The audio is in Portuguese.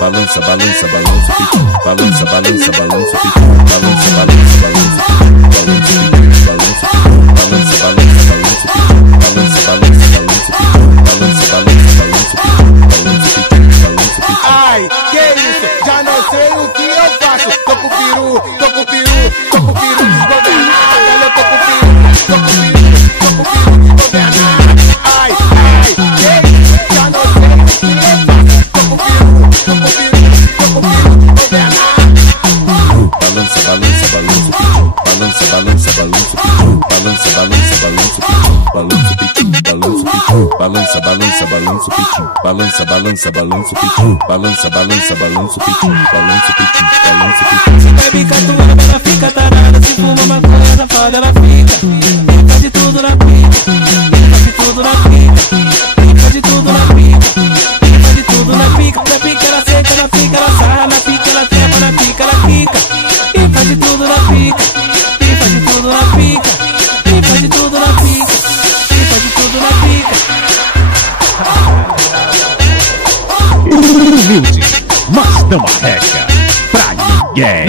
Balança, balança, balança, pique. Balança, balança, balança, pique. Balança, balança, balança, pique. Balança, balança, balança, balança, pique. Balança, balança, balança, pique. Balança, balança, balança, pique. Balança, pique, balança, pique. Ai, que isso? Já não sei o que eu faço. Tô com peru, tô com peru, tô com peru desgovernado. Eu tô com peru, tô com peru, tô com peru desgovernado. Ai, ai, que isso? Já não sei o que eu faço. Tô com peru, tô com peru, tô com peru desgovernado. Balança, balança, balança, pique. Balança, balança, balança, pique. Balança, balança, balança, pique. Balança, pique, balança, pique. Balança, balança, balança, pique. Balança, balança, balança, pique. Balança, balança, balança, pique. Balança, pique, balança, pique. Se bebe catuaba, ela fica tarada. Se fuma maconha, safada, ela fica. Fica de tudo na pica. Fica de tudo na pica. Fica de tudo na pica. Fica de tudo na pica. Na pica ela senta, na pica ela sarra, na pica ela trepa, na pica ela fica. Fica de tudo na pica. Fica de tudo na pica. Fica de tudo na pica. Fica de tudo na pica. Humilde, mas não arreca pra ninguém.